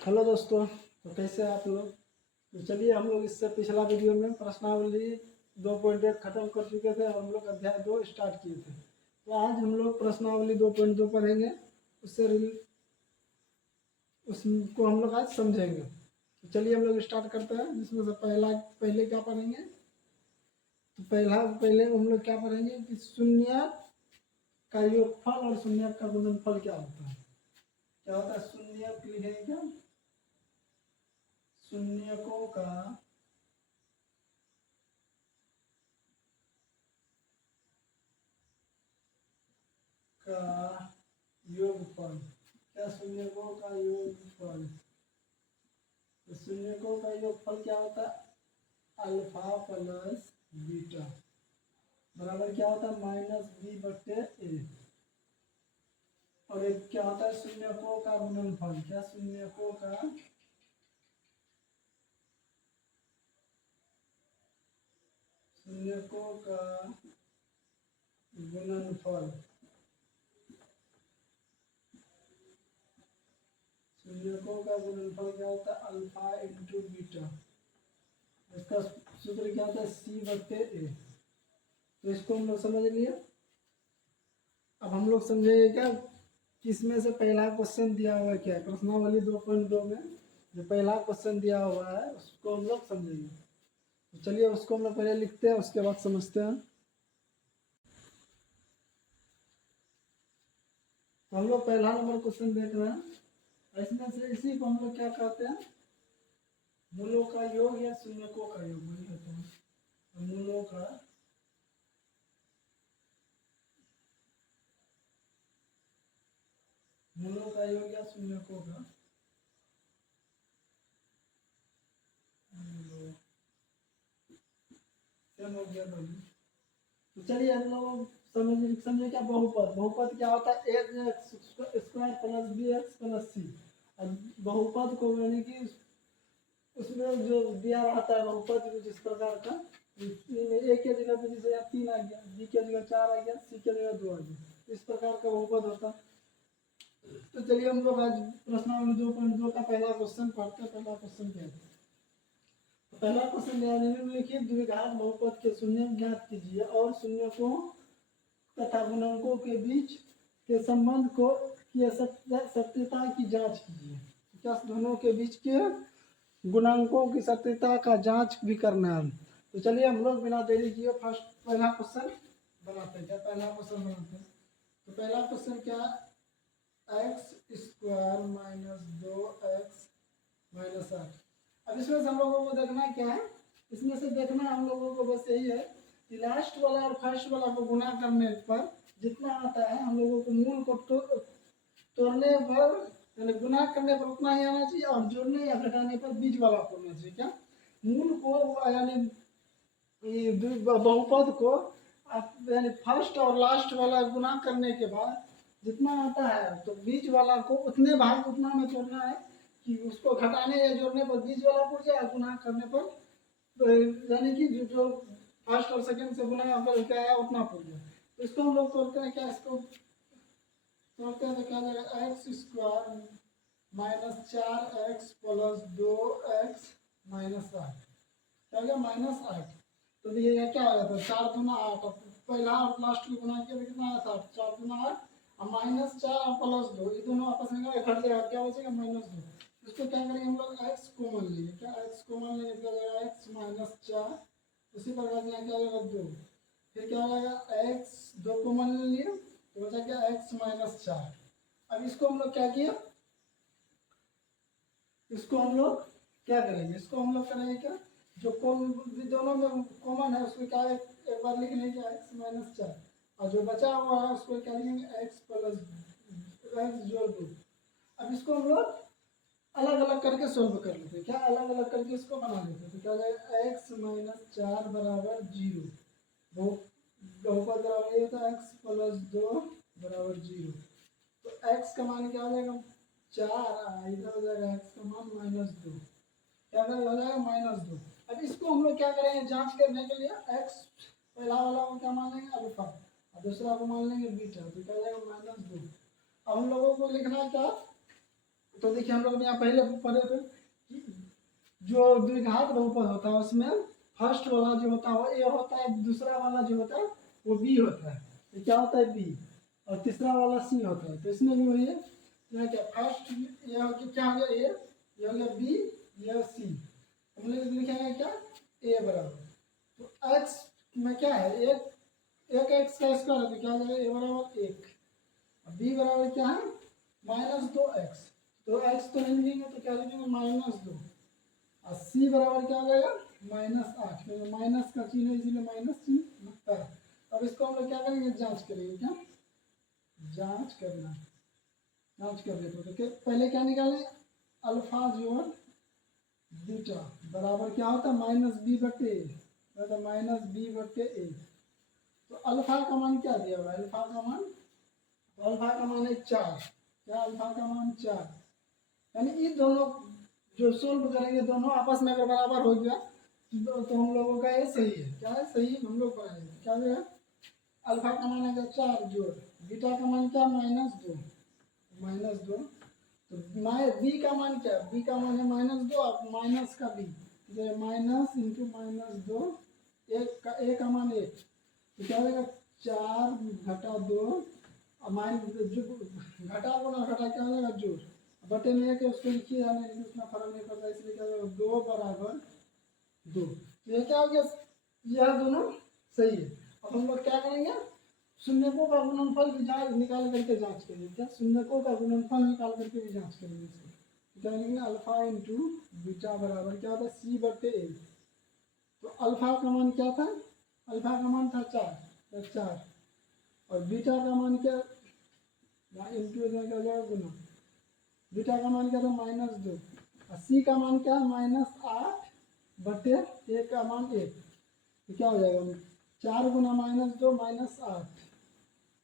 Hello दोस्तों। तो कैसे हैं आप लोग। तो चलिए हम लोग इससे पिछला वीडियो में प्रश्नावली 2.1 खत्म कर चुके थे और हम लोग अध्याय 2 स्टार्ट किए थे। तो आज हम लोग प्रश्नावली 2.2 पढ़ेंगे। उससे उसको हम लोग आज समझेंगे। तो चलिए हम लोग स्टार्ट करते हैं। जिसमें से पहले क्या पढ़ेंगे। तो पहले हम लोग क्या पढ़ेंगे कि शून्य का योगफल और शून्य का गुणनफल क्या होता है। क्या होता है शून्य लिखेंगे क्या। शून्यकों का योगफल। क्या शून्यकों का योगफल। तो शून्यकों का योगफल क्या होता है अल्फा प्लस बीटा बराबर क्या होता है -b/a। और एक क्या होता है शून्यकों का गुणनफल। क्या शून्यकों का गुणनफल। शून्यकों का गुणनफल क्या होता है अल्फा इंटू बीटा। इसका सूत्र क्या होता है c/a। तो इसको हम लोग समझ लिए। अब हम लोग समझेंगे क्या किसमें से पहला क्वेश्चन दिया हुआ है। क्या है प्रश्नावली 2.2 में जो पहला क्वेश्चन दिया हुआ है उसको हम लोग समझेंगे। तो चलिए उसको हम लोग पहले लिखते हैं उसके बाद समझते हैं। तो हम लोग पहला नंबर क्वेश्चन देख रहे हैं। इसमें से इसी को हम लोग क्या कहते हैं मूलों का योग या शून्यकों का योग वही होता है। मूलों का योग या शून्यकों का सेम हो गया दोनों। तो चलिए हम लोग समझे क्या बहुपद। बहुपद क्या होता है a² प्लस bx+c। और बहुपद को यानी कि उसमें जो दिया रहता है बहुपद जिस प्रकार का ए के जगह पे जैसे 3 आ गया, बी के जगह 4 आ गया, सी के जगह 2 आ गया। इस प्रकार का बहुपद होता है। तो चलिए हम लोग आज प्रश्नावली 2.2 का पहला क्वेश्चन पढ़ते हैं। पहला क्वेश्चन क्या है। पहला क्वेश्चन निम्नलिखित द्विघात बहुपद के शून्य ज्ञात कीजिए और शून्यकों तथा गुणकों के बीच के संबंध को की सत्यता की जांच कीजिए। क्या दोनों के बीच के गुणांकों की सत्यता का जांच भी करना है। तो चलिए हम लोग बिना देरी किए फर्स्ट पहला क्वेश्चन बनाते हैं। क्या पहला क्वेश्चन बनाते हैं। तो पहला क्वेश्चन क्या x² - 2x - 8। अब इसमें से हम लोगों को देखना क्या है। इसमें से देखना हम लोगों को बस यही है कि लास्ट वाला और फर्स्ट वाला को गुना करने पर जितना आता है हम लोगों को मूल को तोड़ने पर यानी गुना करने पर उतना ही आना चाहिए और जोड़ने या घटाने पर बीच वाला होना चाहिए। क्या मूल को यानी बहुपद को यानी फर्स्ट और लास्ट वाला गुना करने के बाद जितना आता है तो बीच वाला को उतने भाग उतना में तोड़ना है कि उसको घटाने या जोड़ने पर बीच वाला पुर जाए। गुना करने पर यानी कि जो फर्स्ट और सेकंड से गुना क्या है उतना पुर जाए। तो इसको हम लोग तोड़ते हैं। क्या इसको तोड़ते हैं तो क्या जाएगा x² - 4x + 2x - 8 क्या हो गया -8। तो ये क्या हो जाता है 4 दूना 8। पहला और लास्ट को गुना किया तो कितना आया था 4 दूना 8 और -4 + 2 ये दोनों आपस में इकट्ठ जाएगा क्या बचेगा -2। इसको क्या करेंगे हम लोग x कॉमन लेंगे। क्या x कॉमन लेंगे तो क्या जाएगा x - 4। उसी प्रकार से यहाँ क्या हो जाएगा 2। फिर क्या हो जाएगा x 2 कॉमन ले लिए तो बचा क्या x - 4। अब इसको हम लोग क्या किया इसको हम लोग क्या करेंगे। इसको हम लोग करेंगे क्या जो दोनों में कॉमन है उसको क्या एक बार लिख लेंगे x - 4 और जो बचा हुआ है उसको क्या लिखेंगे x + x जोड़ 2। अब इसको हम लोग अलग अलग करके सोल्व कर लेते हैं। क्या अलग अलग करके इसको बना लेते हैं। तो क्या जाएगा x - 4 = 0। बहुपद बराबर ये होता है x + 2 = 0। तो x का मान क्या हो जाएगा 4 इधर हो जाएगा x का मान -2 क्या हो जाएगा -2। अब इसको हम लोग क्या करेंगे जांच करने के लिए x पहला वाला को क्या मान लेंगे अल्फा और दूसरा को मान लेंगे बीटा। तो क्या हो जाएगा -2। अब हम लोगों को लिखना क्या तो देखिए हम लोग यहाँ पहले पढ़े थे कि जो द्विघात बहुपद होता है उसमें फर्स्ट वाला जो होता है वो ए होता है, दूसरा वाला जो होता है वो बी होता है। ये क्या होता है बी, और तीसरा वाला सी होता है। तो इसमें भी वही है, यहाँ क्या फर्स्ट ये हो गया, क्या हो गया ए, ये हो गया बी, ये सी। हम लोग लिखेंगे क्या ए बराबर, तो एक्स में क्या है एक एक्स का स्क्वायर है तो क्या हो जाएगा ए बराबर एक, और बी बराबर क्या है -2x। तो एक्स तो नहीं लिखेंगे तो क्या लिखेंगे -2, और सी बराबर क्या हो जाएगा -8, क्योंकि माइनस का चिन्ह है इसीलिए माइनस चिन्ह लगता है। अब इसको हम लोग क्या करेंगे जांच करेंगे, क्या जांच करना, जांच कर लेते तो पहले क्या निकालें अल्फा जोड़ बीटा बराबर क्या होता है -b/a, मतलब -b/a। तो अल्फा का मान क्या दिया हुआ है, अल्फा का मान, तो अल्फा का मान है 4, क्या अल्फा का मान 4, यानी ये दोनों जो सोल्व करेंगे दोनों आपस में अगर बराबर हो गया तो हम लोगों का ये सही है, क्या है सही हम लोग बनाएंगे, क्या है अल्फा का मान है 4 जोड़ बीटा का मान क्या -2, तो बी का मान क्या, बी का मान है -2 और माइनस का बी, तो माइनस इंटू -2, एक का ए का मान 1, तो क्या होगा 4 घटा 2 और माइनस जो घटा को ना घटा क्या हो जाएगा जोड़, बटे में एक उसको लिखिए जाने उतना फर्क नहीं पड़ता, इसलिए क्या होगा 2 बराबर 2। तो ये क्या हो गया, यह दोनों सही है। अब हम लोग क्या करेंगे शून्यकों का गुणनफल की जांच निकाल करके जांच करेंगे, क्या शून्यकों का गुणनफल निकाल करके भी जांच करेंगे। क्या लिखेंगे अल्फा इंटू बीटा बराबर क्या होता है c/a। तो अल्फा का मान क्या था, अल्फा का मान था 4, और बीटा का मान क्या इंटू क्या हो जाएगा गुना, बीटा का मान क्या था -2, और सी का मान क्या -8/a का मान 1, तो क्या हो जाएगा 4 गुना -2 -8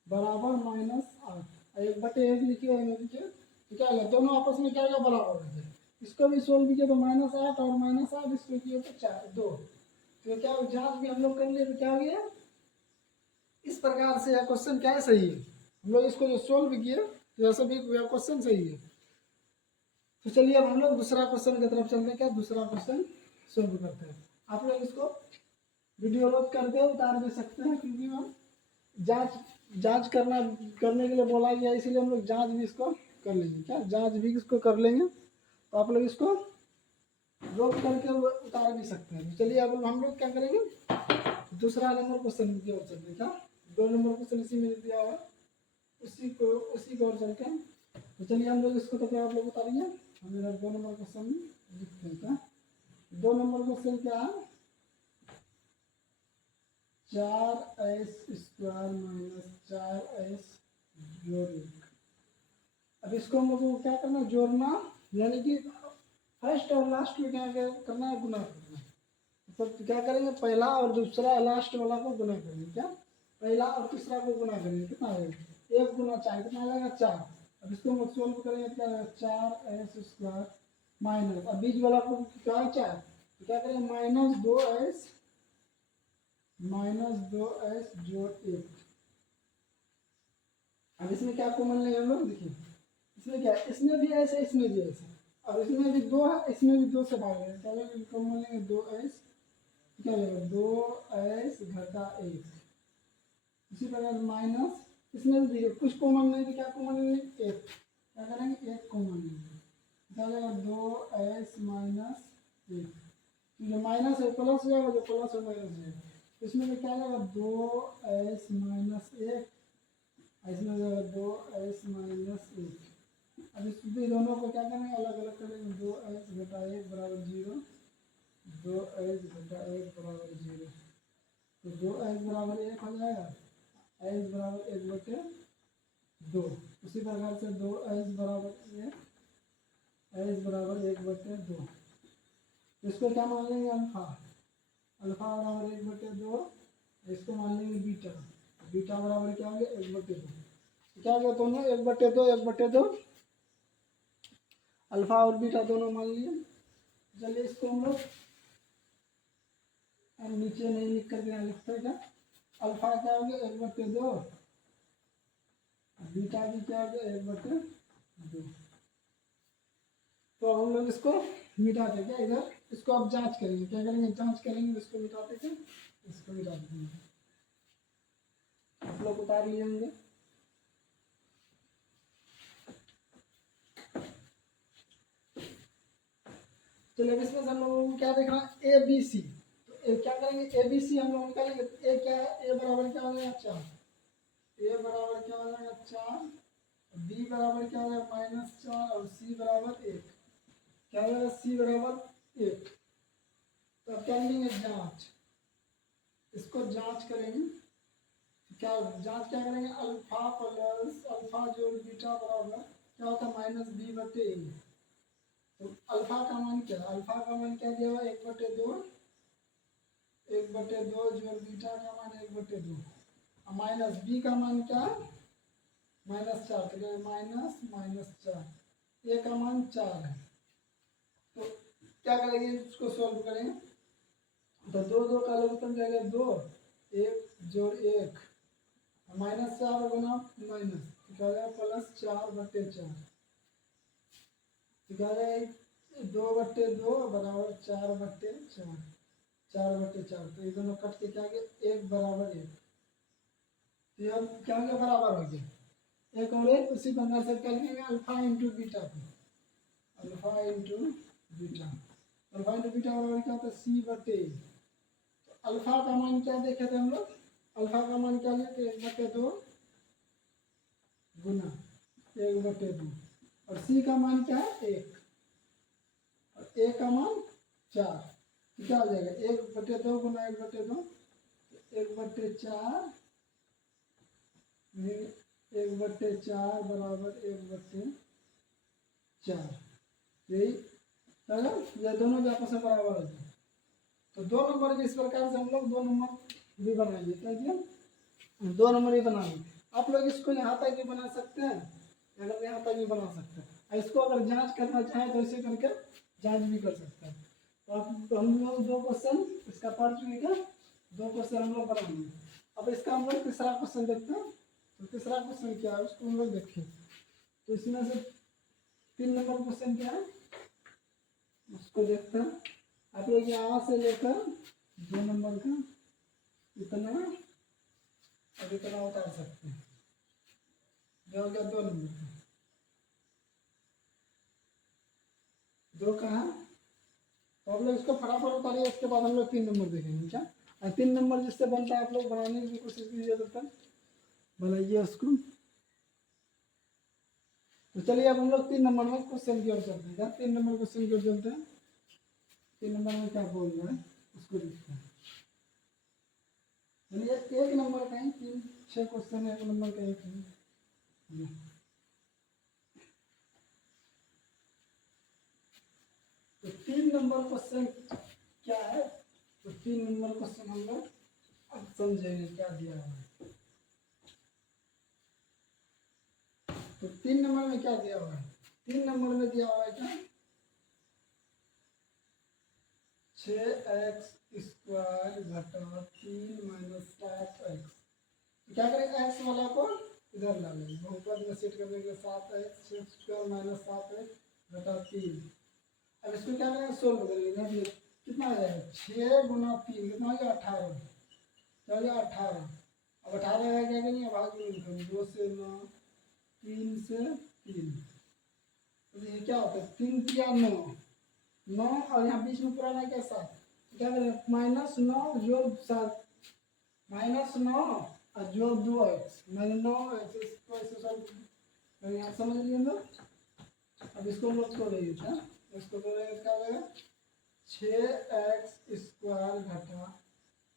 बराबर -8, 1/1 लिखिए लिखिए, तो क्या होगा दोनों आपस में क्या होगा बराबर हो जाए। इसको भी सोल्व कीजिए तो -8 और -8 इसको किए तो 4 2, तो क्या जांच भी हम लोग कर लिए तो क्या हो गया इस प्रकार से यह क्वेश्चन क्या है सही है। हम लोग इसको जो सोल्व किए तो ऐसा भी क्वेश्चन सही है। तो चलिए अब हम लोग दूसरा क्वेश्चन की तरफ चलते हैं, क्या दूसरा क्वेश्चन सोल्व करते हैं। आप लोग इसको वीडियो रोक करके उतार दे सकते हैं, क्योंकि हम जांच करने के लिए बोला गया, इसीलिए हम लोग जांच भी इसको कर लेंगे, क्या जांच भी इसको कर लेंगे। तो आप लोग इसको रोक करके उतार भी सकते हैं। चलिए अब हम लोग क्या करेंगे दूसरा नंबर क्वेश्चन की ओर चलते हैं, क्या 2 नंबर क्वेश्चन इसी में दिया हुआ उसी को ओर चलते हैं। तो चलिए हम लोग इसको तो आप लोग उतारिए, हम इधर 2 नंबर क्वेश्चन लिखते हैं। क्या 2 नंबर क्वेश्चन क्या है 4s² - 4s जोड़ 1। अब इसको हम लोग को क्या करना जोड़ना, यानी कि फर्स्ट और लास्ट में क्या करना है गुना करना। तो क्या करेंगे पहला और दूसरा लास्ट वाला को गुना करेंगे, क्या पहला और तीसरा को गुना करेंगे, कितना आएगा 1 गुना 4 कितना आ जाएगा 4। अब इसको हम सोल्व करेंगे क्या आएगा 4s² माइनस, अब बीच वाला को क्या है 4, तो क्या करेंगे -2s जोड़ 1। अब इसमें क्या कॉमन लेंगे हम लोग, देखिए इसमें क्या है इसमें भी ऐसे इसमें भी ऐसे, अब इसमें भी 2 है इसमें भी 2 से भाग है, क्या लेंगे कॉमन लेंगे 2s, क्या लेंगे 2s घटा 1। इसी प्रकार माइनस इसमें भी देखिए कुछ कॉमन नहीं, क्या कॉमन लेंगे 1, क्या करेंगे 1 कॉमन लेंगे, क्या लेगा 2s माइनस 1। जो माइनस है प्लस हो जाएगा, जो प्लस है माइनस हो जाएगा। इसमें भी क्या आएगा 2s माइनस 1, इसमें हो जाएगा 2s माइनस 1। अब इस दोनों को क्या करेंगे अलग अलग करेंगे, 2s घटा 1 बराबर 0, 2s घटा 1 बराबर 0, तो 2s बराबर 1 हो जाएगा, s बराबर 1/2। उसी प्रकार से 2s बराबर 1, s बराबर 1/2। इसको क्या मान लेंगे अल्फा, अल्फा बराबर 1/2, इसको मान लेंगे बीटा, बीटा बराबर क्या हो गया 1/2। क्या हो गया दोनों 1/2 1/2, अल्फा और बीटा दोनों मान लिए। चलिए इसको हम लोग नीचे नहीं लिख करके यहाँ लिखते हैं, क्या अल्फा क्या हो गया 1/2, बीटा भी क्या हो गया 1/2। हम लोग इसको मिटा देंगे इधर, इसको अब जांच करेंगे, क्या करेंगे, जांच करेंगे, इसको मिटा देंगे, इसको मिटा देंगे। आप लोग उतार लिए होंगे। चलिए इसमें से हम लोगों को क्या देखना है, ए बी सी। तो क्या करेंगे, ए बी सी हम लोग निकालेंगे। ए क्या है, ए बराबर क्या हो जाएगा 4, ए बराबर क्या हो जाएगा 4, बी बराबर क्या हो जाएगा -4 और सी बराबर 1। क्या हो जाएगा, सी बराबर 1। तो अब क्या करेंगे, जांच, इसको जांच करेंगे। क्या जांच क्या करेंगे, अल्फा प्लस अल्फा जोड़ बीटा बराबर क्या होता है -b/a। तो अल्फा का मान क्या है, अल्फा का मान क्या दिया हुआ है 1/2, 1/2 जोड़ बीटा का मान 1/2 और माइनस बी का मान क्या है -4, तो -4, ए का मान 4 है। तो क्या करेंगे, इसको सॉल्व करेंगे। तो 2 का लघुत्तम जाएगा 2, 1 जोड़ 1 -4 गुना माइनस, क्या हो जाएगा +4/4। क्या हो जाएगा 2/2 बराबर 4/4, 4/4। तो ये दोनों कट के क्या आ गया, 1 बराबर 1। तो ये अब क्या हो गया, बराबर हो गया। एक और एक उसी प्रकार से कर लेंगे अल्फा इंटू बीटा को, alpha into beta, alpha into beta बराबर क्या होता है c/a। तो अल्फा का मान क्या देखे थे हम लोग, अल्फा का मान क्या लिया थे 1/2 गुना 1/2 और सी का मान क्या है 1 और ए का मान 4। तो क्या हो जाएगा 1/2 गुना 1/2, 1/4 1/4 बराबर 1/4। यही ये दोनों जो आपस में बराबर हो जाए। तो 2 नंबर इस प्रकार से हम लोग 2 नंबर भी बनाएंगे। क्या किया, 2 नंबर ही बनाएंगे। आप लोग इसको यहाँ तक भी बना सकते हैं, अगर यहाँ तक भी बना सकते हैं। इसको अगर जांच करना चाहे तो ऐसे करके जांच भी कर सकते हैं। तो आप हम लोग 2 क्वेश्चन इसका पार्ट लेकर 2 क्वेश्चन हम लोग बनाएंगे। अब इसका हम लोग तीसरा क्वेश्चन देखते हैं। तो तीसरा क्वेश्चन क्या है उसको हम लोग देखिए। तो इसमें से 3 नंबर क्वेश्चन क्या है उसको देखते हैं। आप लोग यहाँ से लेकर 2 नंबर का इतना और इतना उतार सकते हैं, जो हो गया 2 नंबर का। 2 कहाँ, तो आप लोग इसको फटाफट उतारिए, उसके बाद हम लोग 3 नंबर देखेंगे। क्या, और 3 नंबर जिससे बनता है आप लोग बनाने की कोशिश कीजिए, तब तक बनाइए उसको। तो चलिए अब हम लोग 3 नंबर में क्वेश्चन की ओर चलते हैं। 3 नंबर क्वेश्चन की ओर चलते हैं। 3 नंबर में क्या बोल रहा है उसको देखते हैं। चलिए 1 नंबर का ही 6 क्वेश्चन है, 1 नंबर का एक है। तो 3 नंबर क्वेश्चन क्या है, तो 3 नंबर क्वेश्चन हम लोग अब समझेंगे क्या दिया हुआ है। तो 3 नंबर में क्या दिया हुआ है, 3 नंबर में दिया हुआ है क्या 6x² घटा 3 - 7x। क्या करेंगे, x वाला को इधर ला लेंगे, बहुपद में सेट करने के 7x 6² - 7x घटा 3। अब इसको क्या करेंगे, सोल्व करेंगे। कितना आ जाएगा 6 गुना 3 कितना हो गया 18, क्या हो गया 18। अब 18 का क्या करेंगे, भाग में 2 से 9, 3 से 3। तो ये क्या होता है 3 × 9 और यहाँ बीच में पुराना क्या 7। क्या करें -9 जोड़ 7 -9 और जोड़ 2x -9x इसको ऐसे सॉल्व यहाँ समझ लिए ना। अब इसको हम लोग छोड़ेंगे, क्या इसको करेंगे, क्या करेगा 6x² घटा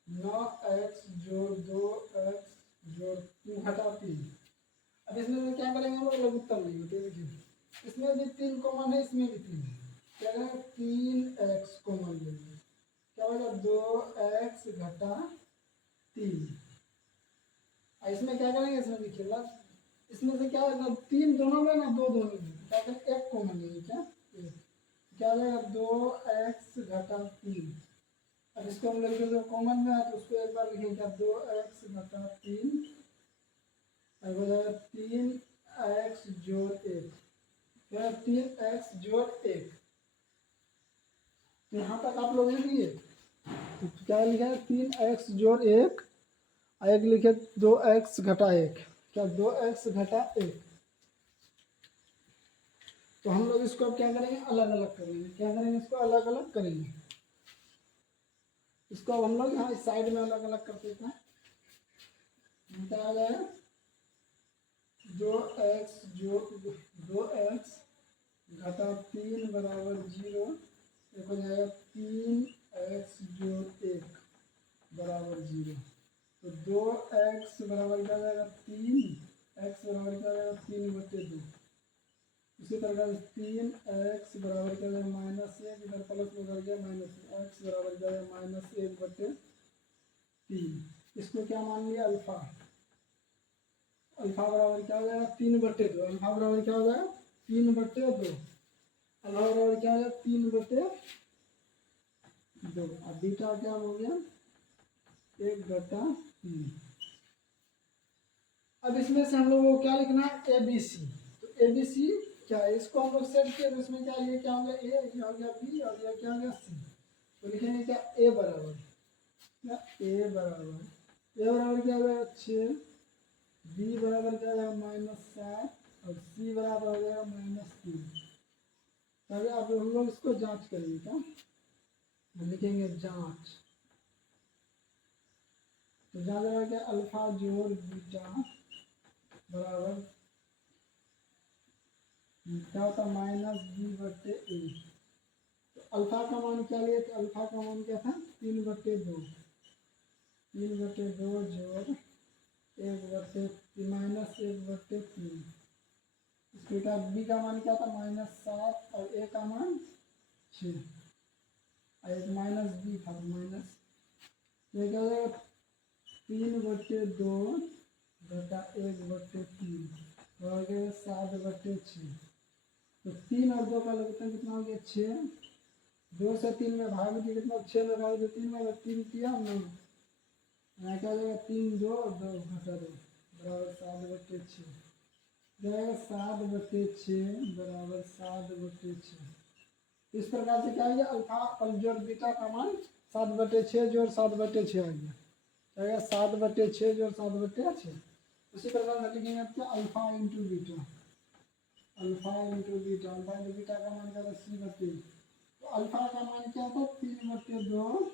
9x जोड़ 2x जोड़ घटा 3। अब इसमें क्या करेंगे हम लोग लघुत्तम लेंगे। तो देखिए इसमें भी 3 कॉमन है, इसमें भी 3 है। क्या करेंगे 3x कॉमन लेंगे, क्या होगा 2x घटा 3। और इसमें क्या करेंगे, इसमें देखिए इसमें से क्या होगा 3 दोनों में ना 2 दोनों में, क्या करेंगे 1 कॉमन लेंगे। क्या हो जाएगा 2x घटा 3। अब इसको हम लोग जो कॉमन में है तो उसको एक बार लिखेंगे, 2x घटा 3 अब हो जाएगा 3x जोड़ 1, 3x जोड़ 1 तो यहाँ तक आप लोग लिख लिए। तो क्या लिखा है 3x जोड़ 1, एक लिखे 2x घटा 1, क्या 2x घटा 1। तो हम लोग इसको अब क्या करेंगे, अलग अलग करेंगे। क्या करेंगे, इसको अलग अलग करेंगे। इसको अब हम लोग यहाँ इस साइड में अलग अलग कर देते हैं। क्या आ जाएगा 2x जो 2x घटा 3 बराबर 0, एक हो जाएगा 3x जोड़ 1 बराबर 0। तो 2x बराबर क्या हो जाएगा 3x बराबर क्या हो जाएगा 3/2। इसी प्रकार 3x बराबर क्या हो जाएगा -1, इधर प्लस में कर गया -x बराबर क्या हो जाएगा -1/3। इसको क्या मान लिया अल्फा। अल्फा बराबर क्या हो जाएगा 3/2। अल्फा बराबर क्या हो जाएगा 3/2। अल्फा बराबर क्या हो जाएगा 3/2। अब बीटा क्या हो गया 1/3। अब इसमें से हम लोग को क्या लिखना है ए बी सी। तो ए बी सी क्या है, इसको हम लोग सेट किए। तो इसमें क्या ये क्या हो गया ए, ये हो गया बी और ये क्या हो गया सी। तो लिखेंगे क्या ए बराबर क्या हो जाएगा 6, बी बराबर क्या हो जाएगा -7 और सी बराबर हो जाएगा -3। तभी अब हम लोग इसको जांच करेंगे। क्या लिखेंगे जांच। तो जांच बराबर क्या अल्फा जोड़ बीटा बराबर क्या होता -b/a। तो अल्फा का मान क्या लिया, तो अल्फा का मान क्या था 3/2। 3/2 जोड़ 1/3। इसका बी का मान क्या था -7 और ए का मान 6 और एक माइनस बी था माइनस। ये क्या हो जाएगा 3/2 घटा 1/3 हो गया 7/6। तो 3 और 2 का लगता कितना हो गया 6। 2 से 3 में भाग दिया कितना 6 में भाग दिया 3 में 3 किया 9। यहाँ क्या हो जाएगा 3 2 2 घटा 2 बराबर 7/6 जाएगा 7/6 बराबर 7/6। इस प्रकार से क्या हो गया अल्फा और जोड़ बीटा का मान 7/6 जोड़ 7/6 आ गया। जाएगा 7/6 जोड़ 7/6। उसी प्रकार से लिखेंगे आपको alpha into beta. Alpha into beta का मान क्या था c/3। तो अल्फा का मान क्या था 3/2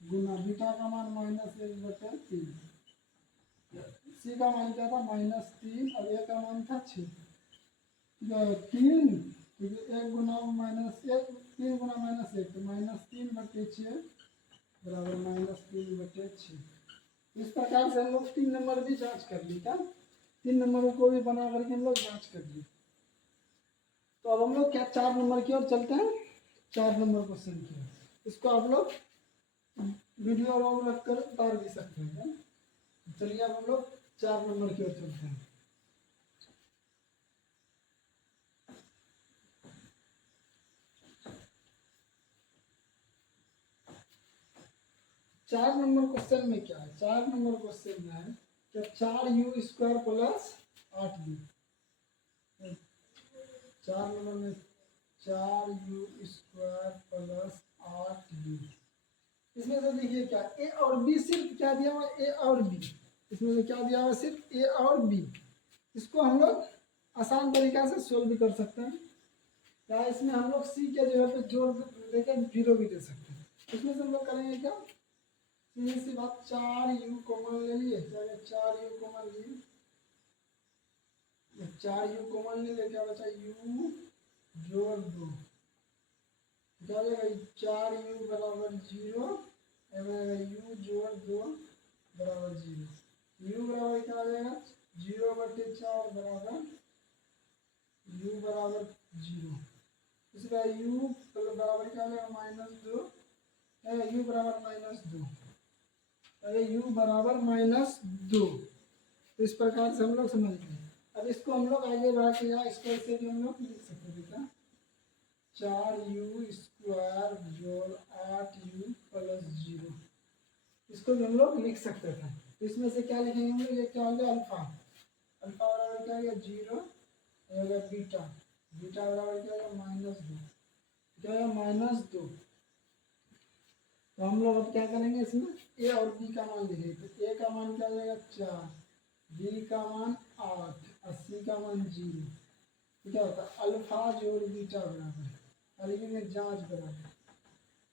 गुना बीटा का मान -1/3। सी का मान क्या था -3 और ए का मान था 6। 3 1 गुना -1 3 गुना -1 तो -3/6 बराबर -3/6। इस प्रकार से हम लोग 3 नंबर भी जांच कर ली। क्या 3 नंबरों को भी बना करके हम लोग जांच कर ली। तो अब हम लोग क्या 4 नंबर की ओर चलते हैं। 4 नंबर क्वेश्चन की ओर इसको आप लोग वीडियो और रख कर उतार भी सकते हैं। चलिए अब हम लोग 4 नंबर की ओर चलते हैं। 4 नंबर क्वेश्चन में क्या है 4 नंबर क्वेश्चन में है कि 4u² प्लस 8b। 4 नंबर में 4u² प्लस 8b। इसमें से देखिए क्या ए और बी सिर्फ क्या दिया हुआ ए और बी। इसमें से क्या दिया हुआ सिर्फ ए और बी। इसको हम लोग आसान तरीका से सोल्व भी कर सकते हैं या इसमें हम लोग सी के जगह पे जोड़ देकर 0 भी दे सकते हैं। इसमें से हम लोग करेंगे क्या सीधी सी बात 4u कॉमन ले लिए। 4u कॉमन लिए 4u कॉमन ले लिया क्या बचा u जोड़ 2 क्या हो जाएगा 4u बराबर 0 u जोड़ 2 बराबर 0। u बराबर क्या हो जाएगा 0/4 बराबर u बराबर 0। इसी तरह u बराबर क्या हो जाएगा -2 u बराबर -2 u बराबर -2। तो इस प्रकार से हम लोग समझ गए। अब इसको हम लोग आगे बढ़ा के यहाँ इसको ऐसे भी हम लोग लिख सकते हैं बेटा 4u² जोड़ 8u प्लस 0। इसको भी हम लोग लिख सकते थे। इसमें से क्या लिखेंगे हम लोग ये क्या हो गया अल्फा। अल्फा बराबर क्या हो गया 0 हो गया बीटा। बीटा बराबर क्या हो गया -2 क्या हो गया -2 तो हम लोग अब क्या करेंगे इसमें ए और बी का मान लिखेंगे। तो ए का मान क्या हो जाएगा 4, बी का मान 8 और सी का मान 0। तो क्या होता है अल्फा जोड़ बीटा बराबर और लिखेंगे जांच बराबर,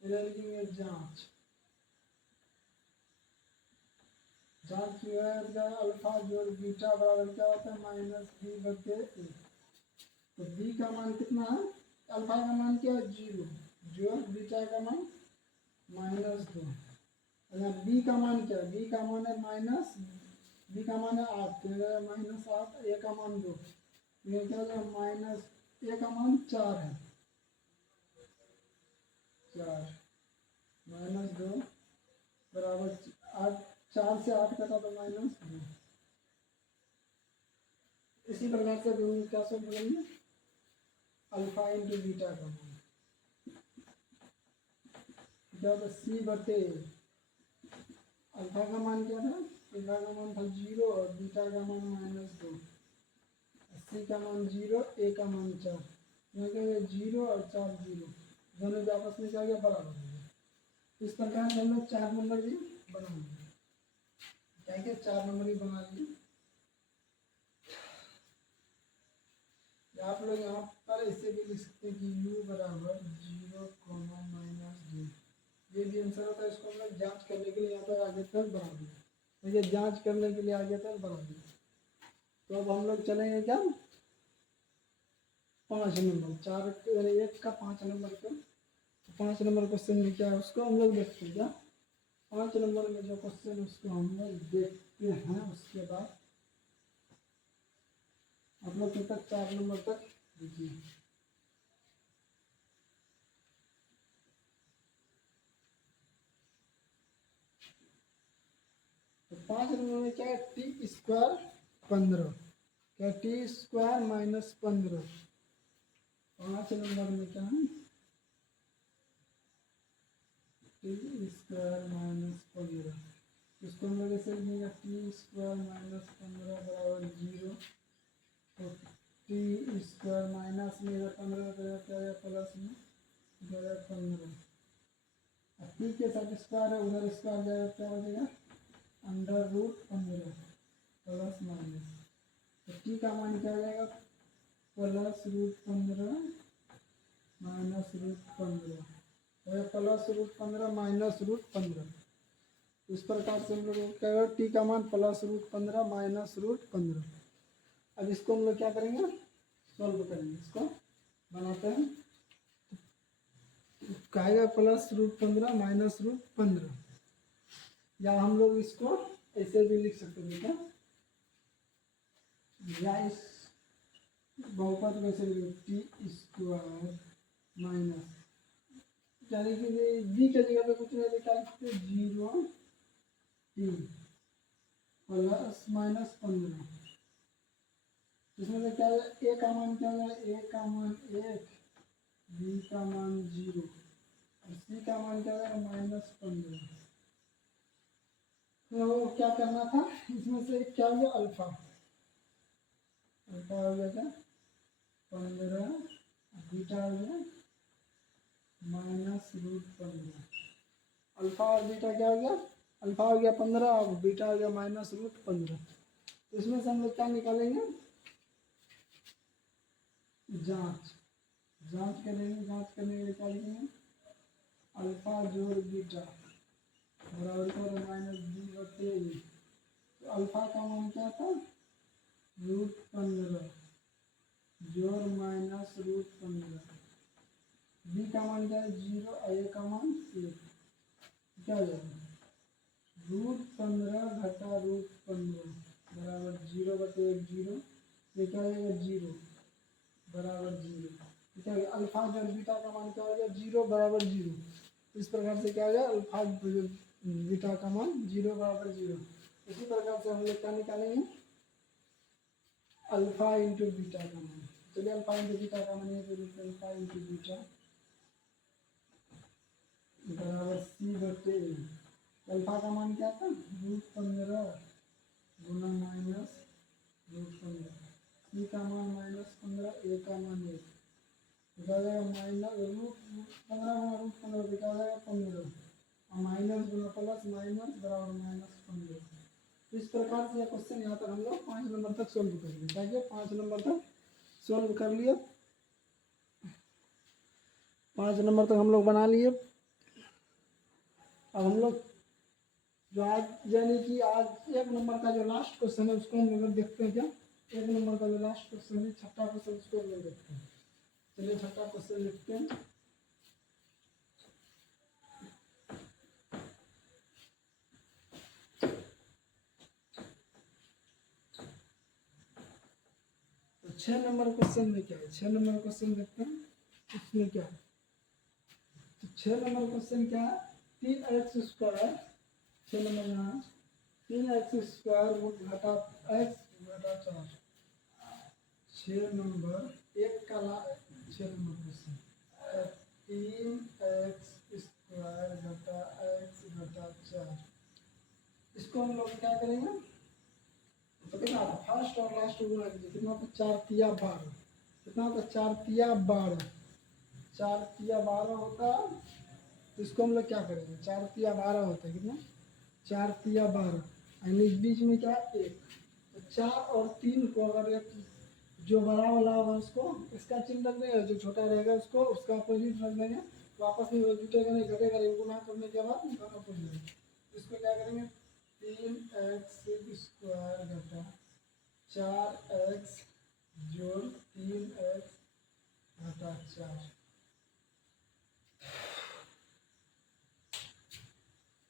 इधर लिखेंगे जांच। जांच की है अल्फा जोड़ बीटा बराबर क्या होता है -b/a। तो बी का मान कितना है, अल्फा का मान क्या है 0 जोड़ बीटा का मान -2। बी का मान क्या है, बी का मान है बी का मान है 8, तो -8, ए का मान 2, ये क्या हो जाएगा माइनस ए का मान 4 है, 4 -2 बराबर 8, 4 से 8 कटा तो -2। इसी प्रकार से क्या सब बोलेंगे अल्फा इंटू बीटा का मान क्या होता है c/a। अल्फा का मान क्या था, अल्फा का मान था 0 और बीटा का मान -2, सी का मान 0, ए का मान 4, यहाँ क्या है 0 और 4 0, दोनों के आपस में क्या गया बराबर हो गया। इस प्रकार से हम लोग 4 नंबर भी बना लिए, क्या क्या 4 नंबर भी बना लिए। आप लोग यहाँ पर ऐसे भी लिख सकते हैं कि u बराबर 0, -2, ये भी आंसर होता है। इसको हम लोग जाँच करने के लिए यहाँ पर आगे तक बढ़ा दिया, तो ये जाँच करने के लिए आगे तक बढ़ा दिया। तो अब हम लोग चलेंगे क्या 5 नंबर, 4 1 का 5 नंबर का, 5 नंबर क्वेश्चन में क्या है उसको हम लोग देखते हैं। क्या 5 नंबर में जो क्वेश्चन उसको हम लोग देखते हैं, उसके बाद आप लोग तब तक 4 नंबर तक देखिए। तो 5 नंबर में क्या है t² 15, क्या t² -15। 5 नंबर में क्या है t² -15, इसको हम लोग ऐसे लिखेंगे t² -15 बराबर 0। तो t² माइनस में इधर 15 क्या है प्लस में 15, टी के साथ स्क्वायर है उधर स्क्वायर जाएगा क्या हो जाएगा √15 प्लस माइनस। तो टी का मान क्या हो जाएगा +√15 -√15, +√15 -√15। इस प्रकार से हम लोग क्या होगा टी का मान +√15 -√15। अब इसको हम लोग क्या करेंगे सॉल्व करेंगे, इसको बनाते हैं। कहेगा +√15 -√15, या हम लोग इसको ऐसे भी लिख सकते हैं बेटा, या इस बहुपद को ऐसे t² माइनस क्या लिखेंगे b के जगह पे कुछ नहीं तो क्या लिखते 0 t +−15। इसमें से क्या है a का मान क्या है, a का मान 1, b का मान 0 और c का मान क्या है -15। तो क्या करना था, इसमें से क्या हो गया अल्फा, अल्फा हो गया क्या 15, बीटा हो गया -√15। अल्फा और बीटा क्या हो गया, अल्फा हो गया 15 और बीटा हो गया -√15। तो इसमें से हम लोग क्या निकालेंगे जांच, जांच करेंगे। जांच करने के लिए क्या लिखेंगे अल्फा जोड़ बीटा बराबर -b/a। तो अल्फा का मान क्या था √15 जोड़ -√15, बी का मान क्या है 0 और ए का मान 1, क्या हो जाएगा √15 घटा √15 बराबर 0/1 0, ये क्या हो जाएगा 0 बराबर 0। क्या है अल्फा जोड़ बीटा का मान क्या हो गया 0 बराबर 0। इस प्रकार से क्या हो गया अल्फा बीटा का मान 0 बराबर 0। इसी प्रकार से हम लोग क्या निकालेंगे अल्फा इंटू बीटा का मान। चलिए अल्फा इंटू बीटा का मान है तो अल्फा इंटू बीटा बराबर c/a। अल्फा का मान क्या था √15 गुना -√15, सी का मान -15, ए का मान 1, निकाल जाएगा -√15 गुना √15 निकाल जाएगा 15 माइनस गुना प्लस माइनस बराबर माइनस 15। इस प्रकार से यह क्वेश्चन यहाँ तक हम लोग 5 नंबर तक सोल्व कर लिए। क्या किया, 5 नंबर तक सोल्व कर लिए, 5 नंबर तक हम लोग बना लिए। अब हम लोग जो आज यानी कि आज 1 नंबर का जो लास्ट क्वेश्चन है उसको हम लोग देखते हैं। क्या 1 नंबर का जो लास्ट क्वेश्चन है, छठा क्वेश्चन, उसको हम लोग देखते हैं। चलिए छठा क्वेश्चन लिखते हैं। तो 6 नंबर क्वेश्चन में क्या है, 6 नंबर क्वेश्चन देखते हैं उसमें क्या है। तो 6 नंबर क्वेश्चन क्या है, 3x स्क्वायर, 6 नंबर यहाँ 3x² घटा x घटा 4। 6 नंबर एक का 6 नंबर क्वेश्चन 3x² घटा x घटा 4। इसको हम लोग क्या करेंगे, तो कितना था, फर्स्ट और लास्ट गुना कीजिए। कितना था, 4 तिया 12। कितना था, 4 तिया 12, 4 तिया 12 होता। तो इसको हम लोग क्या करेंगे, 4 तिया 12 होता है कितना, 4 तिया 12, यानी इस बीच में क्या है 1। तो 4 और 3 को अगर एक जो बड़ा वाला होगा उसको इसका चिन्ह रख देंगे, जो छोटा रहेगा उसको उसका अपोजिट रख देंगे। तो आपस में वो जुटेगा नहीं, घटेगा नहीं, गुना करने के बाद दोनों को मिलेगा। इसको क्या करेंगे, 3x² घटा 4x जोड़ 3x घटा 4।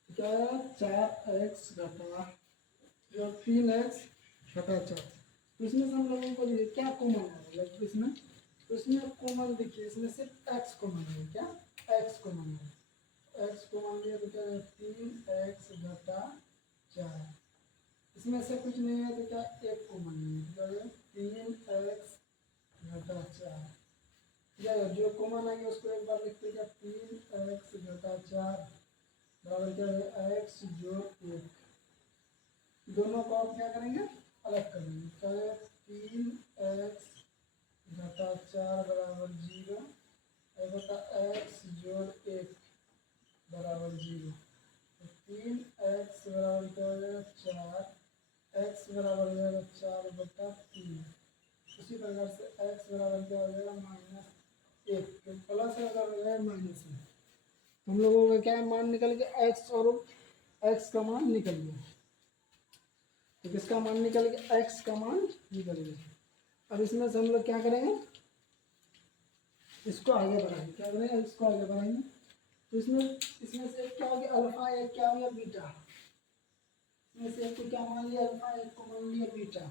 क्या है, 4x घटा जो 3x घटा 4। तो इसमें से हम लोगों को ये क्या कॉमन है, मतलब इसमें, तो इसमें कॉमन देखिए, इसमें सिर्फ x कॉमन है। क्या x कॉमन है, x कॉमन लिया तो क्या है 3x घटा 4। इसमें से कुछ नहीं है तो क्या 1 कॉमन है, क्या है 3x घटा 4। क्या है जो कॉमन आ गया उसको एक बार लिखते हैं, क्या 3x घटा 4 बराबर क्या है x जोड़ 1। दोनों को आप क्या करेंगे, अलग कर देंगे। क्या है 3x घटा 4 बराबर 0 बटा x जोड़ 1 बराबर 0। तो 3x बराबर क्या हो जाएगा 4, x बराबर हो जाएगा 4 बटा 3। उसी प्रकार से x बराबर क्या हो जाएगा -1। तो प्लस है अगर हो जाएगा माइनस में, हम लोगों का क्या मान निकल गया, x और x का मान निकल गया। तो किसका मान निकल गया, x का मान निकल गया। अब इसमें से हम लोग क्या करेंगे, इसको आगे बढ़ाएंगे। क्या करेंगे, इसको आगे बढ़ाएंगे। तो इसमें से एक क्या हो गया अल्फा, एक क्या हो गया बीटा। इसमें से एक को क्या मान लिया अल्फा, एक को मान लिया बीटा।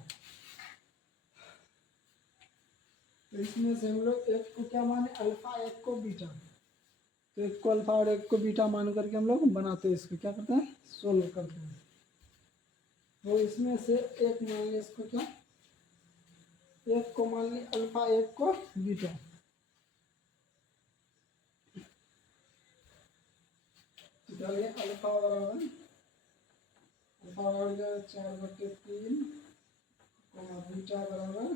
तो इसमें से हम लोग एक को क्या माने अल्फा, एक को बीटा। तो एक को अल्फा और एक को बीटा मान करके हम लोग बनाते हैं, इसको क्या करते हैं, सोल्व करते हैं। तो इसमें से एक मान लिया इसको क्या, एक को मान लिया अल्फा, एक को बीटा। अल्फा बराबर 4/3 बीटा बराबर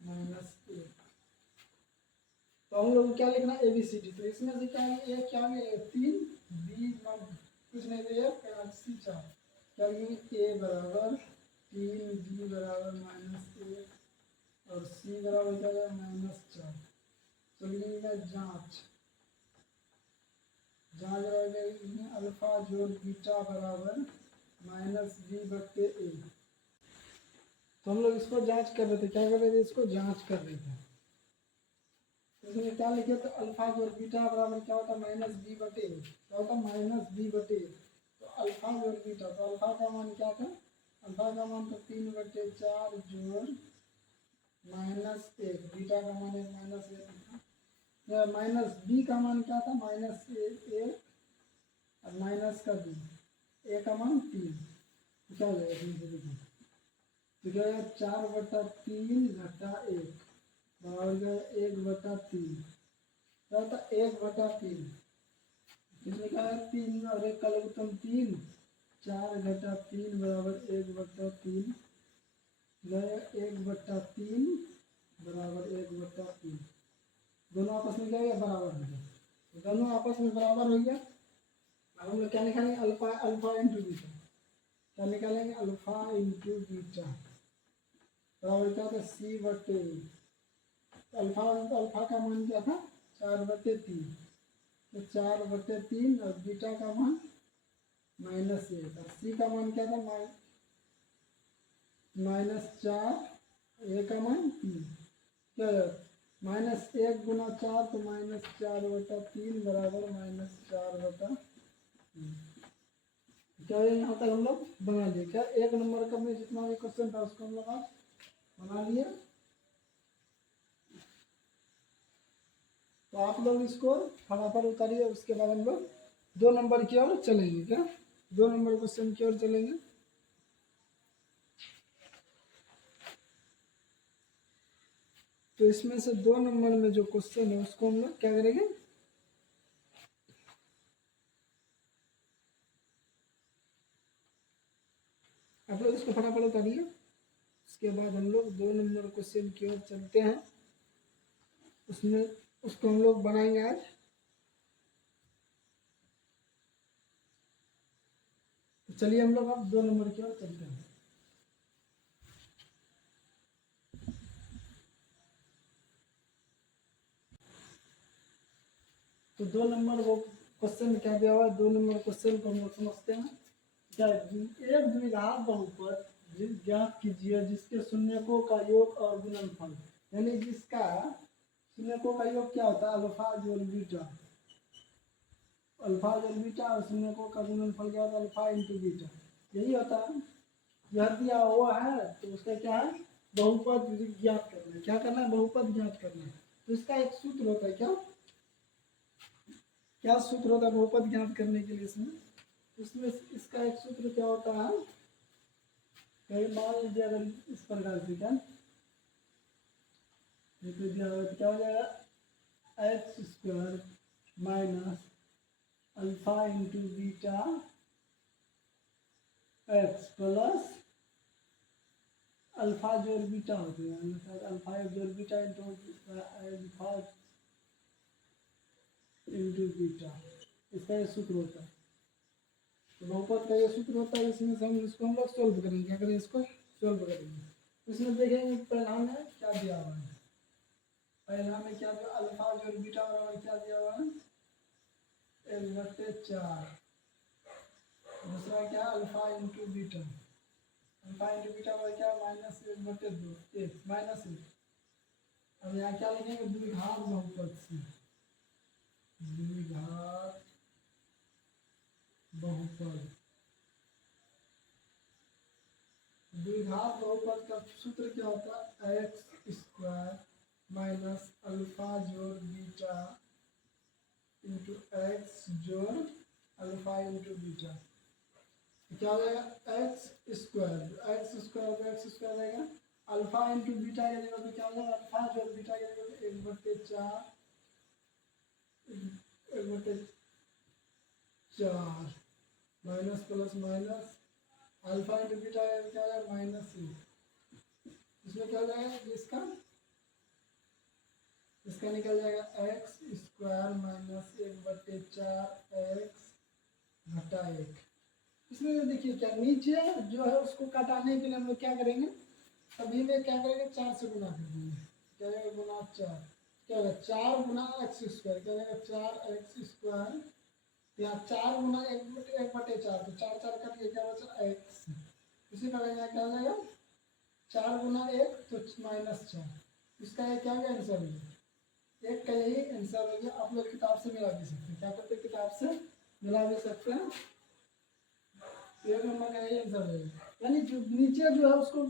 -1। तो हम लोग क्या लिखना ABCD। तो इसमें से क्या है, ए क्या है 3, बी कुछ नहीं तो सी 4। क्या लिखेंगे, ए बराबर 3, बी बराबर -1 और सी बराबर क्या है -4। तो लिखेंगे जांच रहेगा अल्फा जोड़ बीटा बराबर -b/a। तो हम लोग इसको जांच कर रहे थे, क्या कर रहे थे, इसको जांच कर रहे थे। इसमें क्या लिखे, तो अल्फा जोड़ बीटा बराबर क्या होता है -b/a। क्या होता है -b/a। तो अल्फा जोड़ बीटा, तो अल्फा का मान क्या था, अल्फा का मान तो 3/4 जोड़ -1, बीटा का मान -1 माइनस बी का मान क्या था -a और माइनस का बी, ए का मान 3। क्या हो जाएगा इसमें से देखिए, तो क्या है 4/3 घटा 1 बराबर क्या है 1/3। क्या होता है 1/3, इसमें क्या है 3 और 1 का लघुत्तम 3, 4 घटा 3 बराबर 1/3। 1/3 बराबर 1/3। दोनों आपस में क्या हो गया, बराबर हो गया। तो दोनों आपस में बराबर हो गया। अब हम लोग क्या निकालेंगे, अल्फा अल्फा इंटू बीटा, क्या निकालेंगे, अल्फा इंटू बीटा बराबर क्या था, सी बटे अल्फा, अल्फा का मान क्या था 4/3, तो 4/3 और बीटा का मान -1 और सी का मान क्या था -4, ए का मान 3, क्या -1 गुना 4 तो -4/3 बराबर -4/3। क्या यहाँ तक हम लोग बना लिए, क्या 1 नंबर का में जितना भी क्वेश्चन था उसको हम लोग आज बना लिए। तो आप लोग इसको फटाफट उतारिए, उसके बाद हम लोग 2 नंबर की ओर चलेंगे, क्या 2 नंबर क्वेश्चन की ओर चलेंगे। तो इसमें से 2 नंबर में जो क्वेश्चन है उसको हम लोग क्या करेंगे, आप लोग इसको फटाफट उतारिए, उसके बाद हम लोग 2 नंबर क्वेश्चन की ओर चलते हैं, उसमें उसको हम लोग बनाएंगे आज। तो चलिए हम लोग अब 2 नंबर की ओर चलते हैं। तो 2 नंबर वो क्वेश्चन क्या दिया हुआ है, 2 नंबर क्वेश्चन को हम लोग समझते हैं। क्या एक द्विघात बहुपद ज्ञात कीजिए जिसके शून्यकों का योग और गुणनफल, यानी जिसका शून्यकों का योग क्या होता है, अल्फा जोड़ बीटा, अल्फा जोड़ बीटा और शून्यकों का गुणनफल क्या होता है, अल्फा इंटू बीटा, यही होता है। यह दिया हुआ है तो उसका क्या है, बहुपद ज्ञात करना है, क्या करना है, बहुपद ज्ञात करना है। तो इसका एक सूत्र होता है, क्या क्या सूत्र होता है बहुपद ज्ञात करने के लिए, इसमें इसका एक सूत्र क्या होता है, कहीं मान लीजिए अगर इस प्रकार से क्या दिया हुआ तो क्या हो जाएगा, x² minus alpha into beta x plus alpha जोड़ बीटा होते हैं, अल्फा जोड़ beta into alpha into beta, इसका ये सूत्र होता है। तो बहुपद का ये सूत्र होता है, इसमें से हम इसको हम लोग सोल्व करेंगे, क्या करेंगे, इसको सोल्व करेंगे। इसमें देखेंगे पहला में क्या दिया हुआ है, पहला में क्या दिया, अल्फा जोड़ बीटा बराबर क्या दिया हुआ है 1/4, दूसरा क्या alpha into beta, alpha into beta बराबर क्या -1/2 -1। अब यहाँ क्या लिखेंगे, द्विघात बहुपद से, द्विघात बहुपद, द्विघात बहुपद का सूत्र क्या होता है, x² माइनस अल्फा जोड़ बीटा इंटू एक्स जोड़ अल्फा इंटू बीटा, क्या हो जाएगा x² रहेगा, अल्फा इंटू बीटा की जगह पे क्या हो जाएगा, अल्फा जोड़ बीटा की जगह पे 1/4 minus plus minus alpha into beta क्या हो जाएगा -1, इसमें क्या हो जाएगा, इसका निकल जाएगा x² माइनस 1/4 x घटा 1। इसमें देखिए क्या नीचे जो है उसको घटाने के लिए हम लोग क्या करेंगे, सभी में क्या करेंगे 4 से गुना कर देंगे, क्या होगा गुना 4, क्या होगा 4 गुना x², क्या होगा 4x², यहाँ 4 गुना 1/4 तो 4 4 कट के क्या बचा x, इसी प्रकार यहाँ क्या हो जाएगा 4 गुना 1 तो -4, इसका ये क्या होगा आंसर होगा, एक का यही आंसर हो गया। आप लोग किताब से मिला भी सकते हैं, क्या करते हैं किताब से मिला भी सकते हैं, एक नंबर का यही आंसर है, यानी जो नीचे जो है उसको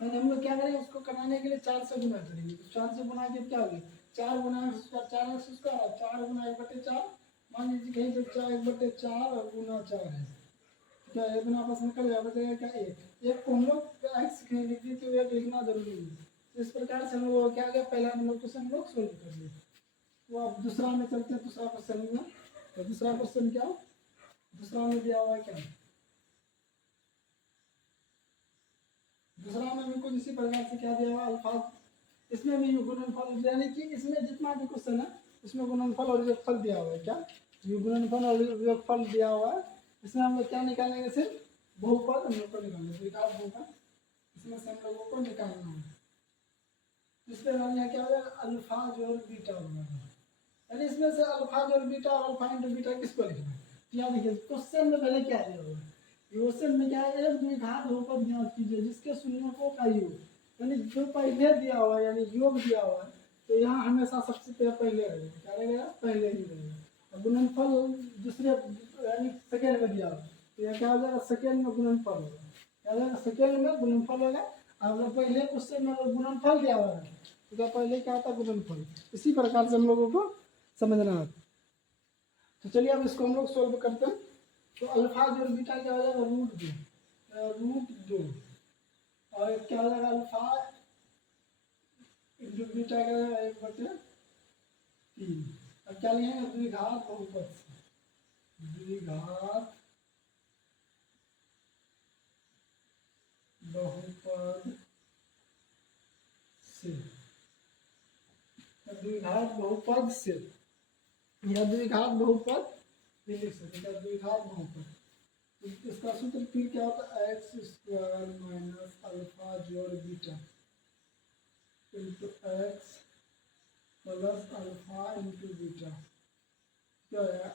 हम लोग क्या करेंगे, उसको कराने के लिए 4 से गुना करेंगे, तो 4 से गुना के क्या होगी 4 गुना 4x², 4 गुना 1/4, मान लीजिए कहीं पे 1/4 और गुना 4 है, क्या एक गुना आपस में कर बचेगा क्या एक को हम लोग एक्स लिख दी तो एक लिखना जरूरी है। तो इस प्रकार से हम लोग क्या गया, पहला नंबर क्वेश्चन हम लोग सोल्व कर लिए। तो अब दूसरा में चलते हैं, दूसरा क्वेश्चन में, तो दूसरा क्वेश्चन क्या, दूसरा में दिया हुआ है क्या, दूसरा में भी कुछ इसी प्रकार से क्या दिया हुआ अल्फा, इसमें भी गुणनफल, यानी कि इसमें जितना भी क्वेश्चन है उसमें गुणनफल और योगफल दिया हुआ है, क्या ये गुणनफल और योगफल दिया हुआ है। इसमें हम लोग क्या निकालेंगे, सिर्फ बहुपद हम लोग को निकालना है, बहुपद इसमें से हम लोगों को निकालना है। इसमें हम यहाँ क्या हो जाएगा, अल्फा जोड़ बीटा होगा, यानी इसमें से अल्फा जोड़ बीटा और अल्फा इंटू बीटा किसको लिखना है। क्या देखिए क्वेश्चन में पहले क्या दिया हुआ है, क्वेश्चन में क्या है, एक द्विघात बहुपद ज्ञात कीजिए जिसके शून्यकों का योग, यानी जो पहले दिया हुआ है यानी योग दिया हुआ है, तो यहाँ हमेशा सबसे पहले रहेगा, क्या रहेगा, पहले ही रहेगा। और गुणनफल दूसरे यानी सेकेंड में दिया हुआ है, तो यह क्या हो जाएगा, सेकेंड में गुणनफल होगा, क्या हो जाएगा, सेकेंड में गुणनफल होगा। और पहले क्वेश्चन में गुणनफल दिया हुआ है, तो पहले क्या होता है, गुणनफल। इसी प्रकार से हम लोगों को समझना है। तो चलिए अब इसको हम लोग सोल्व करते हैं। तो अल्फा जोड़ बीटा क्या हो जाएगा, रूट 2 और क्या हो जाएगा, अल्फा इंटू बीटा क्या हो जाएगा, 1/3। अब क्या लिखेंगे, द्विघात बहुपद से, द्विघात बहुपद से, द्विघात बहुपद से या द्विघात बहुपद भी लिख सकते हैं, द्विघात बहुपद। तो इसका सूत्र फिर क्या होता है, x² माइनस अल्फा जोड़ beta into x plus alpha into beta, क्या है,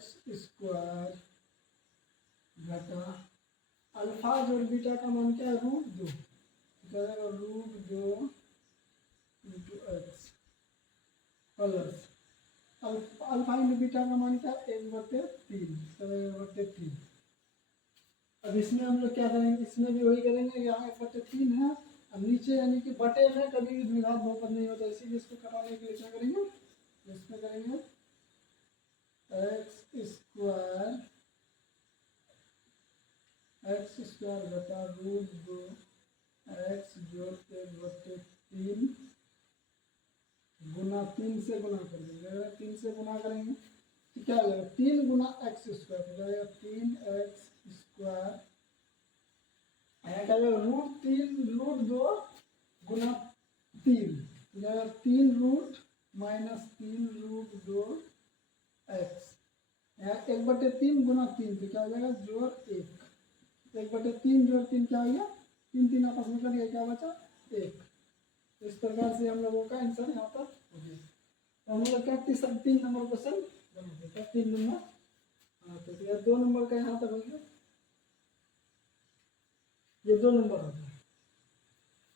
x² घटा अल्फा जोड़ बीटा का मान क्या है, √2, क्या है, √2 into x plus alpha into beta का मान क्या, 1/3, 1/3। अब इसमें हम लोग क्या करेंगे, इसमें भी वही करेंगे, यहाँ 1/3 है। अब नीचे यानी कि बटे में कभी भी द्विघात बहुपद नहीं होता, इसीलिए इसको कटाने के लिए क्या करेंगे, इसमें करेंगे x² घटा √2 एक्स जोड़ 1/3 गुना 3 से गुना कर देंगे, 3 से गुना करेंगे तो क्या हो जाएगा, 3 गुना x² हो जाएगा, 3x², क्या जाएगा, √2 गुना 3 हो जाएगा, 3 रूट माइनस 3 √2 x, यहाँ 1/3 गुना 3 तो क्या हो जाएगा, जोड़ 1, 1/3 जोड़ 3 क्या हो गया, 3 3 आपस में कर दिया, क्या बचा, 1। इस प्रकार से हम लोगों का आंसर यहाँ पर हो गया। तो हम लोग क्या 3 नंबर क्वेश्चन बनाते हैं, 3 नंबर, हाँ तो यह 2 नंबर का यहाँ तक हो गया, ये 2 नंबर हो गया।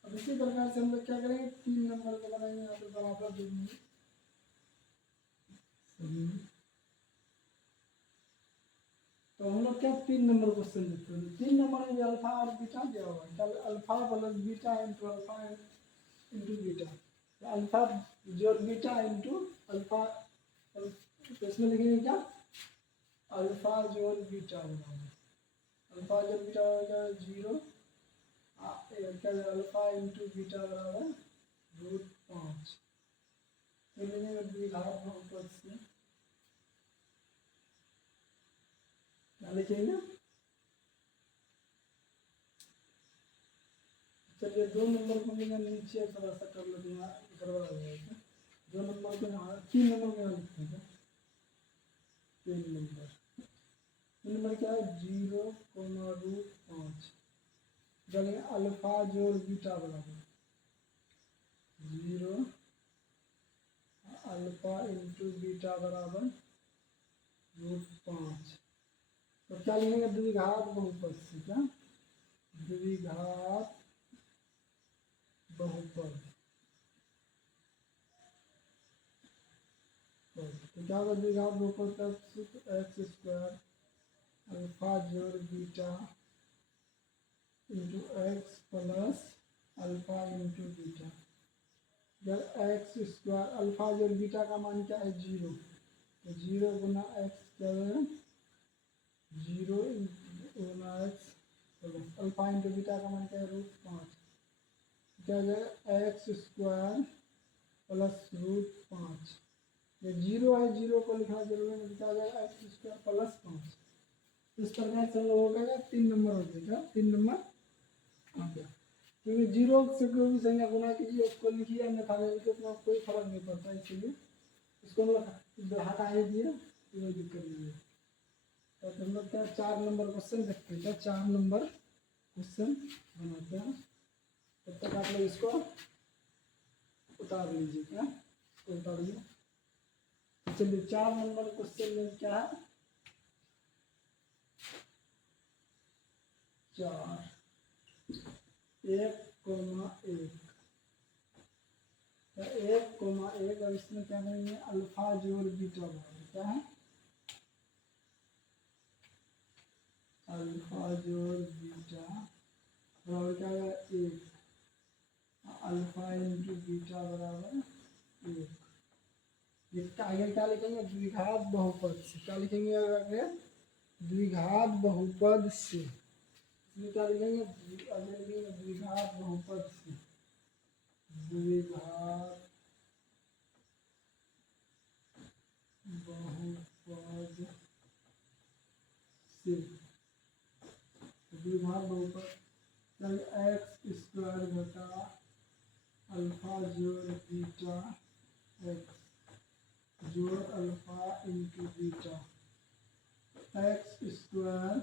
अब इसी प्रकार से हम लोग क्या करेंगे, 3 नंबर को बनाएंगे, यहाँ पर बराबर देंगे। तो हम लोग क्या 3 नंबर क्वेश्चन लिखते हैं, 3 नंबर में अल्फा और बीटा दिया हुआ है, alpha plus beta into alpha into beta, alpha जोड़ बीटा इंटू अल्फा, तो इसमें लिखेंगे क्या, अल्फा जोड़ बीटा बराबर, अल्फा जोड़ बीटा बराबर 0, क्या अल्फा इंटू बीटा बराबर √5, तो लिखेंगे द्विघात बहुपद से, क्या लिखेंगे, चलिए 2 नंबर को मैं नीचे थोड़ा सा कर लेते हैं, करवा देंगे, 2 नंबर को यहाँ 3 नंबर में लिखते हैं, 3 नंबर क्या है, 0,5, चलिए अल्फा जोड़ बीटा बराबर 0, अल्फा इंटू बीटा बराबर √5, तो क्या लिखेंगे, द्विघात बहुपद से, क्या द्विघात बहुपद, तो क्या होगा, द्विघात बहुपद का सूत्र x² अल्फा जोड़ beta into x plus alpha into beta, जब x² अल्फा जोड़ बीटा का मान क्या है, 0, तो 0 गुना एक्स क्या है, 0 गुना X plus alpha into beta का मान क्या है, √5, क्या हो जाएगा, x² प्लस √5, ये 0 है, 0 को लिखना जरूरी है, क्या हो जाएगा, x² प्लस 5। इस प्रकार से हम लोगों का 3 नंबर हो जाएगा, 3 नंबर आ गया, क्योंकि 0 से कोई भी संख्या गुना कीजिए उसको लिखिए, अन्यथा उतना कोई फर्क नहीं पड़ता, इसीलिए इसको हम लोग हटा ही दिए। कोई दिक्कत नहीं है। तो हम लोग क्या 4 नंबर क्वेश्चन देखते हैं, क्या 4 नंबर क्वेश्चन बनाते हैं। तब तक आप लोग इसको उतार लीजिए, क्या इसको उतारिए। चलिए 4 नंबर क्वेश्चन में क्या है, 4 1,1 1,1 और इसमें क्या करेंगे अल्फा जोड़ बीटा बराबर क्या है, अल्फा जोड़ बीटा बराबर क्या है 1, अल्फा इंटू बीटा बराबर 1। इसका आगे क्या लिखेंगे द्विघात बहुपद से, क्या लिखेंगे आगे द्विघात बहुपद से, इसमें क्या लिखेंगे द्विघात बहुपद से, द्विघात बहुपद से, द्विघात बहुपद एक्स स्क्वायर घटा अल्फा जोड़ बीटा एक्स जोड़ alpha into beta, x square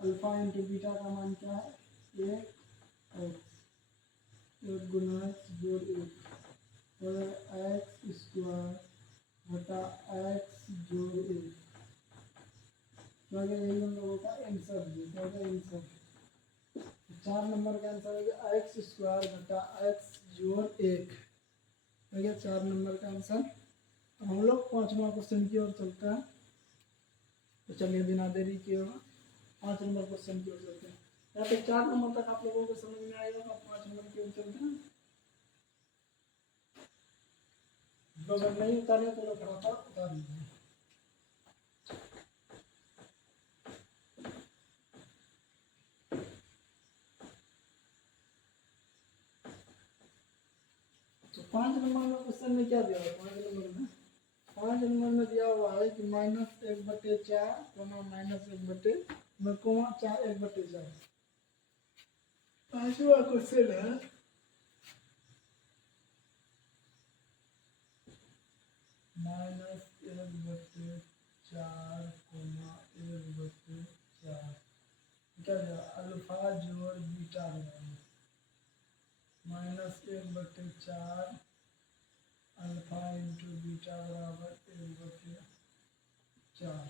alpha into beta का मान क्या है 1 एक्स 1 गुना एक्स जोड़ 1, तो एक्स स्क्वायर घटा एक्स जोड़ 1, तो यही हम लोगों का आंसर है। क्या होगा आंसर 4 नंबर का आंसर होगा एक्स स्क्वायर घटा एक्स जोड़ 1, हो गया 4 नंबर का आंसर। अब हम लोग 5वां क्वेश्चन की ओर चलते हैं। तो चलिए बिना देरी किए 5 नंबर क्वेश्चन की ओर चलते हैं। यहाँ पे 4 नंबर तक आप लोगों को समझ में आएगा, 5 नंबर की ओर चलते हैं। तो अगर नहीं उतारे तो लोग फटाफट उतार लीजिए। तो 5 नंबर में क्वेश्चन में क्या दिया है, 5 नंबर में दिया हुआ है कि -1/4 -1/4 4 1/4। 5वां क्वेश्चन है -1/4 1/4 क्या दिया अल्फा जोड़ बीटा -1/4 अल्फा इंटू बीटा बराबर 1/4।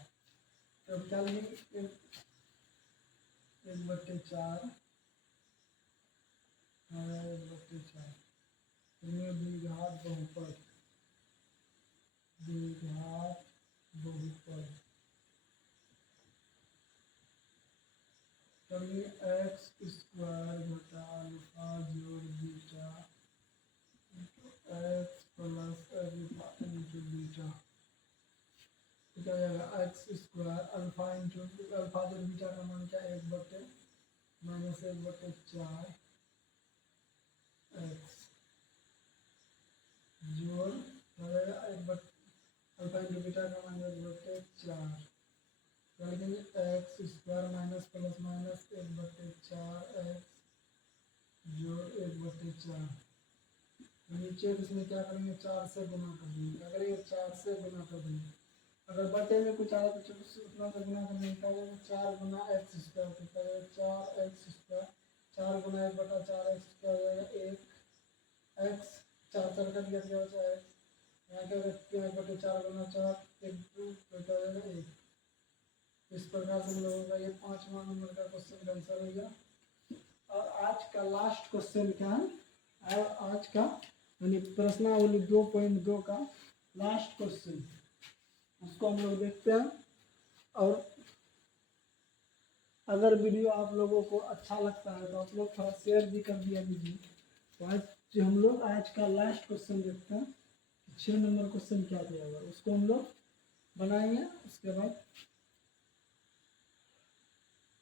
तो क्या लिखेंगे 1/4 1/4 द्विघात बहुपद, द्विघात बहुपद एक्स स्क्वायर घटा अल्फा जोड़ beta x plus alpha into beta, क्या जाएगा x square alpha into alpha जोड़ बीटा का मान क्या 1/4 एक्स जोड़ अल्फा इंटू बीटा का मान 1/4, क्या लिखेंगे x square minus plus minus 1/4 x जोड़ 1/4। नीचे इसमें क्या करेंगे 4 से गुना कर देंगे, क्या करेंगे 4 से गुना कर देंगे। अगर बटे में कुछ आया तो उतना से गुना कर देंगे, क्या करेंगे 4 गुना एक्स स्क्वायर, तो क्या करेंगे 4 एक्स स्क्वायर, 4 गुना 1/4 एक्स क्या हो जाएगा 1 एक्स, 4 4 कट गया क्या बचा एक्स, यहाँ क्या होगा 1/4 गुना 4 1 2 तो क्या हो जाएगा 1। इस प्रकार से हम लोगों का ये 5वां नंबर का क्वेश्चन का आंसर हो गया। और आज का लास्ट क्वेश्चन क्या है, आज का यानी प्रश्नावली 2.2 का लास्ट क्वेश्चन, उसको हम लोग देखते हैं। और अगर वीडियो आप लोगों को अच्छा लगता है तो आप लोग थोड़ा शेयर भी कर दिया कीजिए। तो आज जो हम लोग आज का लास्ट क्वेश्चन देखते हैं, 6 नंबर क्वेश्चन क्या दिया हुआ उसको हम लोग बनाएंगे। उसके बाद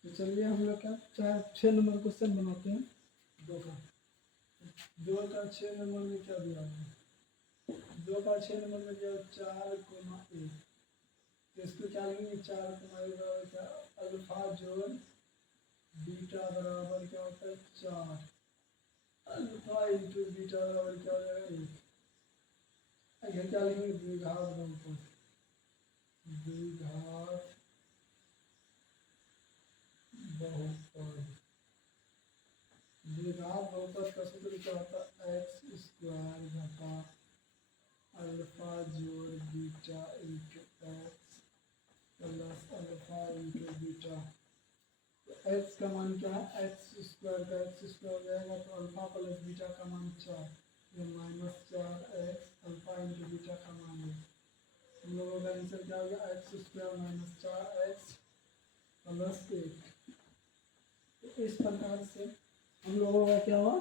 तो चलिए हम लोग क्या 6 नंबर क्वेश्चन बनाते हैं। 2 का 6 नंबर में क्या दिया है, 2 का 6 नंबर में दिया 4,1, तो इसको क्या लेंगे 4,1 बराबर क्या अल्फा जोड़ बीटा बराबर क्या होता है 4, अल्फा इंटू बीटा बराबर क्या हो जाएगा 1। क्या लिखेंगे द्विघात बहुपद, द्विघात बहुपद। द्विघात बहुपद का सूत्र क्या होता है? एक्स स्क्वायर घटा अल्फा जोड़ beta into x plus alpha into beta. तो एक्स का मान क्या है? एक्स स्क्वायर का एक्स स्क्वायर हो जाएगा तो अल्फा प्लस बीटा का मान 4, ये -4x अल्फा इंटू बीटा का मान है। हम लोगों का आंसर क्या हो गया? X square minus 4x plus 1। तो इस प्रकार से हम लोगों का क्या हुआ?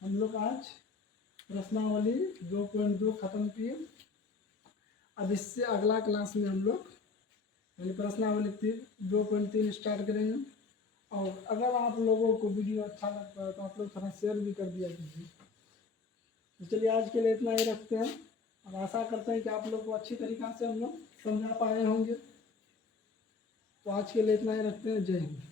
हम लोग आज प्रश्नावली 2.2 खत्म किए। अब इससे अगला क्लास में हम लोग प्रश्नावली 2.3 स्टार्ट करेंगे। और अगर आप लोगों को वीडियो अच्छा लगता है तो आप लोग थोड़ा शेयर भी कर दिया कीजिए। तो चलिए आज के लिए इतना ही रखते हैं और आशा करते हैं कि आप लोग को अच्छी तरीक़ा से हम लोग समझा पाए होंगे। तो आज के लिए इतना ही रखते हैं। जय हिंद।